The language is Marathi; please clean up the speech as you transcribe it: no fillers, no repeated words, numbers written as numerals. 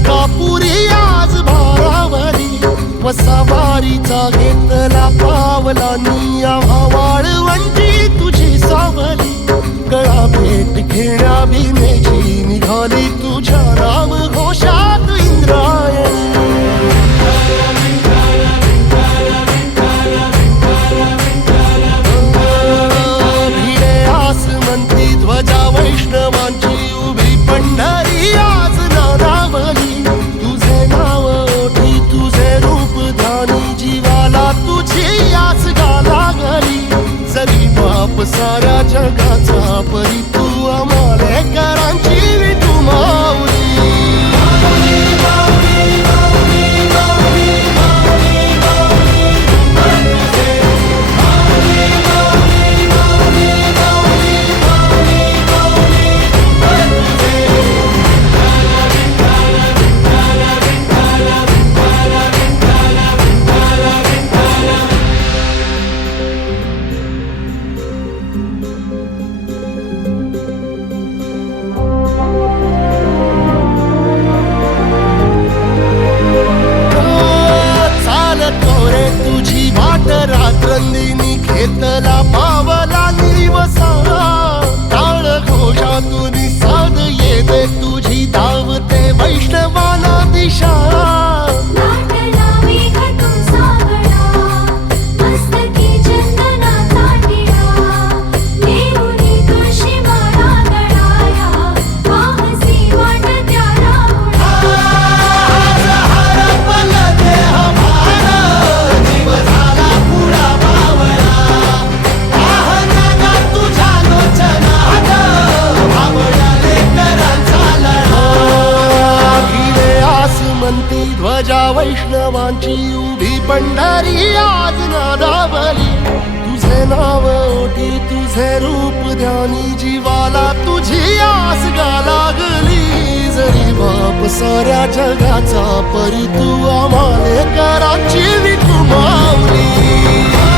अंकापुरी आज भारावरी वसावारीचा घेतला पावला निया वाळवंटी तुझी सावली गळा भेट घेण्या भीमेची निघाली तुझ्या राम घोषात इंद्रायणी भिडे आसमंती ध्वजा वैष्णवांची उभी पंढरी आज नादावली तुझे नाव ओठी तुझे रूप ध्यानी जीवाला तुझी आस गाला गली जरी बाप साऱ्या जगाचा परी तू आमालेकरांची विठू माऊली रात्रंदिनी घेतला पावला निवसा टाळ घोषातून साध येते तुझी धावते वैष्णवाला दिशा ध्वजा वैष्णवांची उभी पंढरी आज नादावली तुझे नाव ओठी तुझे रूप ध्यानी जीवाला तुझी आस गा लागली जरी बाप साऱ्या जगाचा परी तू आमालेकरांची विठू माऊली